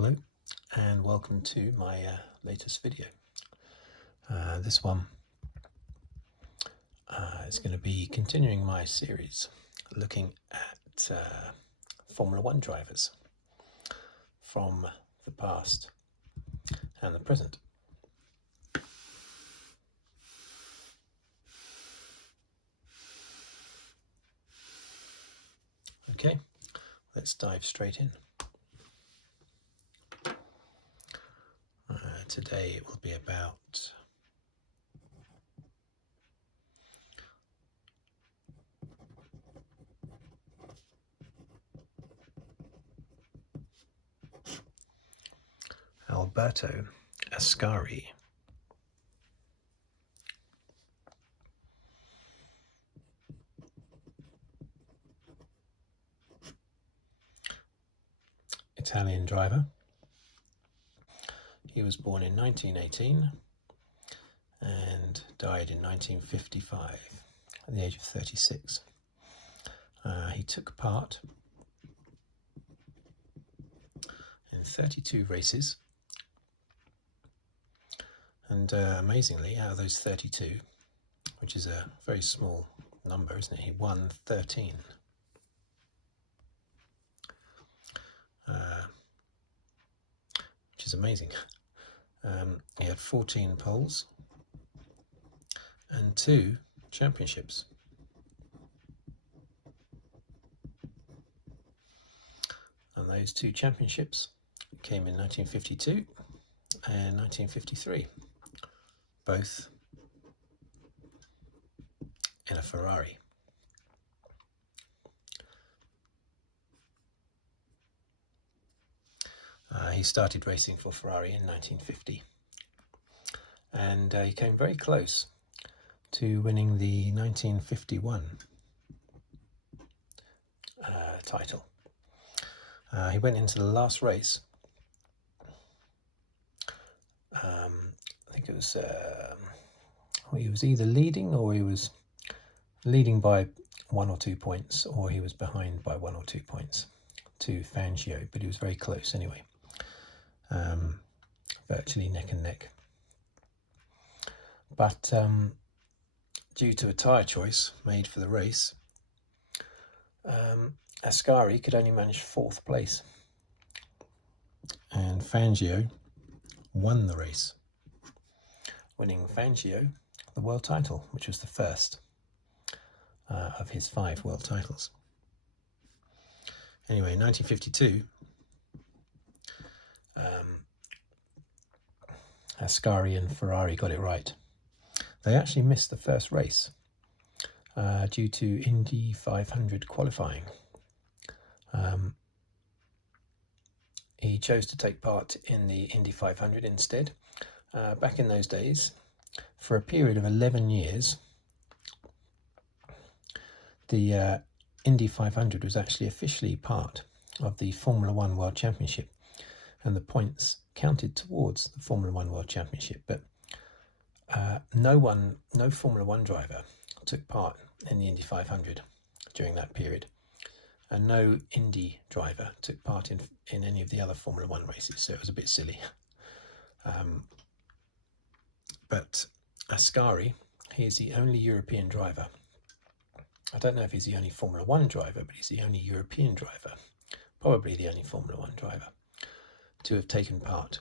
Hello and welcome to my latest video. This one is going to be continuing my series looking at Formula One drivers from the past and the present. Okay, let's dive straight in. Today it will be about Alberto Ascari. Italian driver. He was born in 1918 and died in 1955 at the age of 36. He took part in 32 races, and amazingly, out of those 32, which is a very small number, isn't it, he won 13. Which is amazing. He had 14 poles and 2 championships. And those 2 championships came in 1952 and 1953, both in a Ferrari. He started racing for Ferrari in 1950, and he came very close to winning the 1951 title. He went into the last race. I think it was he was either leading, or he was leading by 1 or 2 points, or he was behind by 1 or 2 points to Fangio, but he was very close anyway. Virtually neck and neck. But due to a tyre choice made for the race, Ascari could only manage 4th place, and Fangio won the race, winning Fangio the world title, which was the first of his 5 world titles. Anyway, in 1952, Ascari and Ferrari got it right. They actually missed the first race due to Indy 500 qualifying. He chose to take part in the Indy 500 instead. Back in those days, for a period of 11 years, the Indy 500 was actually officially part of the Formula One World Championship, and the points counted towards the Formula One World Championship. But no Formula One driver took part in the Indy 500 during that period, and no Indy driver took part in any of the other Formula One races, so it was a bit silly. But Ascari, he is the only European driver. I don't know if he's the only Formula One driver, but he's the only European driver, probably the only Formula One driver, to have taken part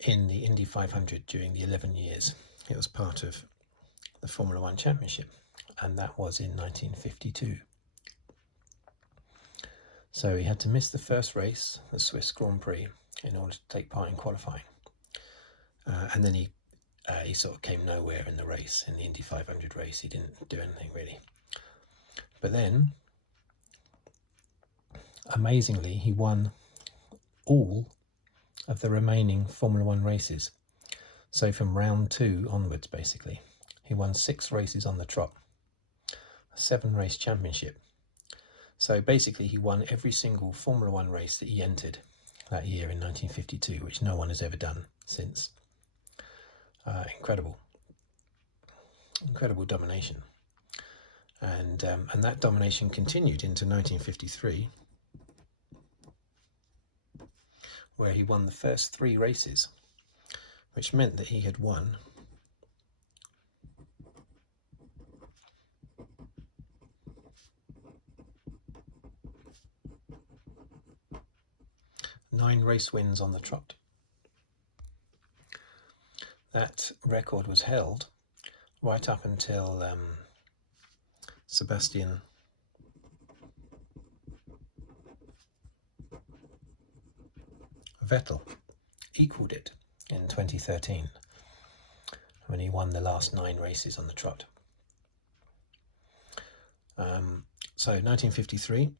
in the Indy 500 during the 11 years it was part of the Formula One Championship, and that was in 1952. So he had to miss the first race, the Swiss Grand Prix, in order to take part in qualifying. And then he sort of came nowhere in the race, in the Indy 500 race. He didn't do anything really. But then, amazingly, he won all of the remaining Formula One races. So from round 2 onwards, basically, he won 6 races on the trot, a 7-race championship. So basically he won every single Formula One race that he entered that year in 1952, which no one has ever done since. Incredible domination. And that domination continued into 1953, where he won the first 3 races, which meant that he had won 9 race wins on the trot. That record was held right up until Sebastian Vettel equalled it in 2013 when he won the last 9 races on the trot. So 1953,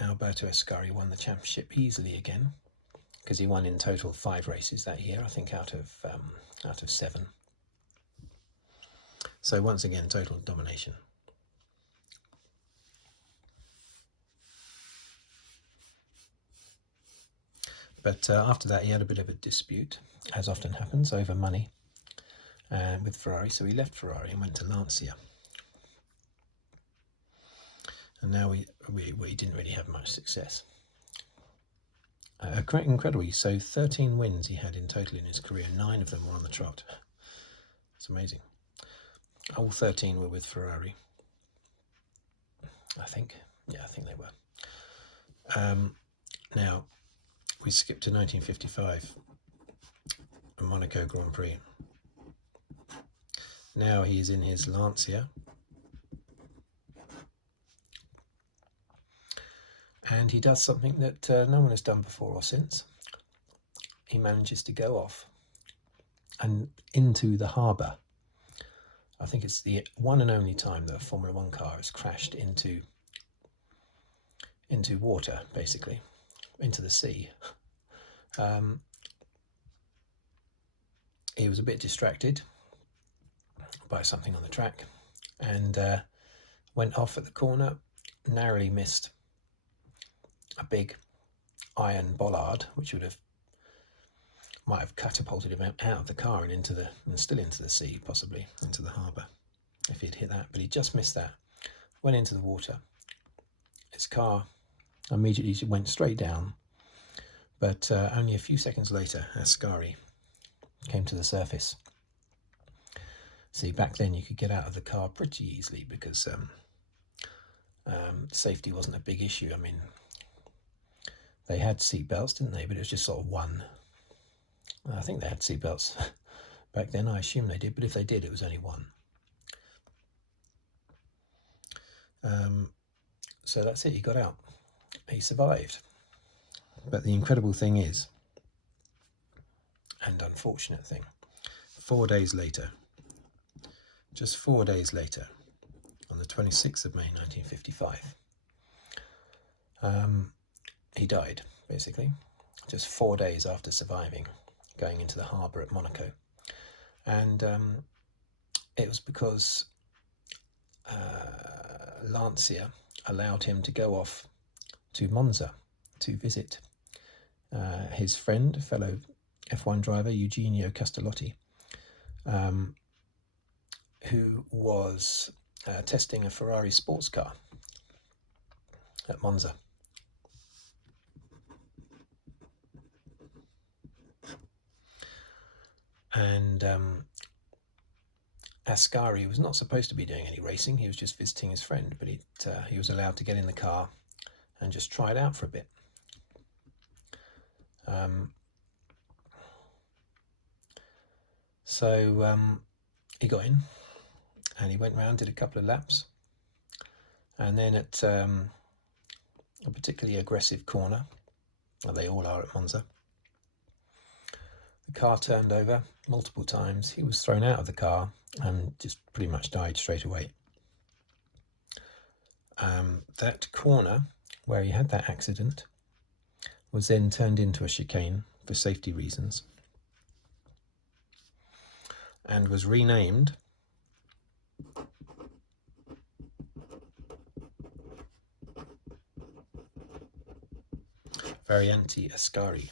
Alberto Ascari won the championship easily again, because he won in total 5 races that year, I think, out of 7. So once again, total domination. But after that, he had a bit of a dispute, as often happens, over money with Ferrari. So he left Ferrari and went to Lancia. And now we didn't really have much success. Incredibly, so 13 wins he had in total in his career. 9 of them were on the trot. It's amazing. All 13 were with Ferrari, I think. Yeah, I think they were. Now, we skip to 1955, the Monaco Grand Prix. Now he's in his Lancia, and he does something that no one has done before or since. He manages to go off and into the harbour. I think it's the one and only time that a Formula One car has crashed into water, basically, into the sea. He was a bit distracted by something on the track and went off at the corner, narrowly missed a big iron bollard, which might have catapulted him out of the car and still into the sea, possibly into the harbour, if he'd hit that. But he just missed that, went into the water. His car immediately went straight down, but only a few seconds later, Ascari came to the surface. See, back then you could get out of the car pretty easily because safety wasn't a big issue. I mean, they had seatbelts, didn't they? But it was just sort of one. I think they had seatbelts back then. I assume they did, but if they did, it was only one. So that's it. He got out. He survived. But the incredible thing is, and unfortunate thing, 4 days later, just 4 days later, on the 26th of May 1955, he died, basically, just 4 days after surviving, going into the harbour at Monaco. And it was because Lancia allowed him to go off to Monza to visit his friend, fellow F1 driver Eugenio Castellotti, who was testing a Ferrari sports car at Monza. And Ascari was not supposed to be doing any racing. He was just visiting his friend, but he was allowed to get in the car and just try it out for a bit. So he got in and he went round, did a couple of laps, and then at a particularly aggressive corner, well, they all are at Monza, the car turned over multiple times. He was thrown out of the car and just pretty much died straight away. That corner where he had that accident was then turned into a chicane for safety reasons and was renamed Variante Ascari.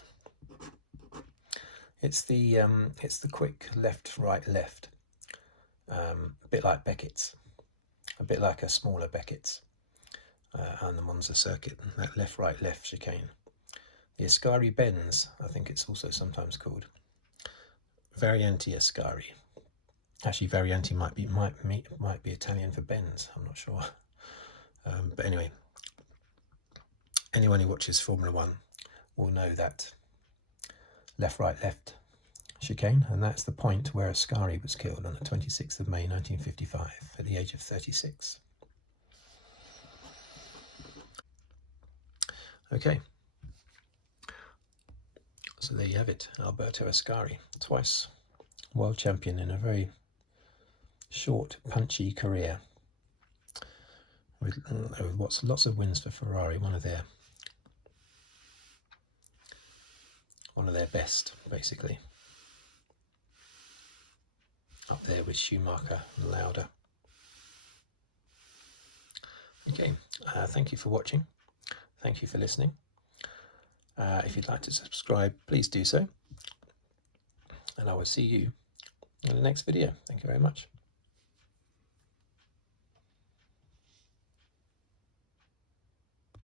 It's the quick left, right, left, a bit like Beckett's, a bit like a smaller Beckett's on the Monza circuit, that left, right, left chicane. The Ascari Benz, I think it's also sometimes called. Variante Ascari. Actually, Variante might be Italian for Benz. I'm not sure. But anyway, anyone who watches Formula One will know that left, right, left chicane, and that's the point where Ascari was killed on the 26th of May 1955 at the age of 36. Okay, so there you have it, Alberto Ascari, twice world champion in a very short, punchy career, with lots of wins for Ferrari, one of their best, basically. Up there with Schumacher and Lauda. Okay, thank you for watching. Thank you for listening. If you'd like to subscribe, please do so. And I will see you in the next video. Thank you very much.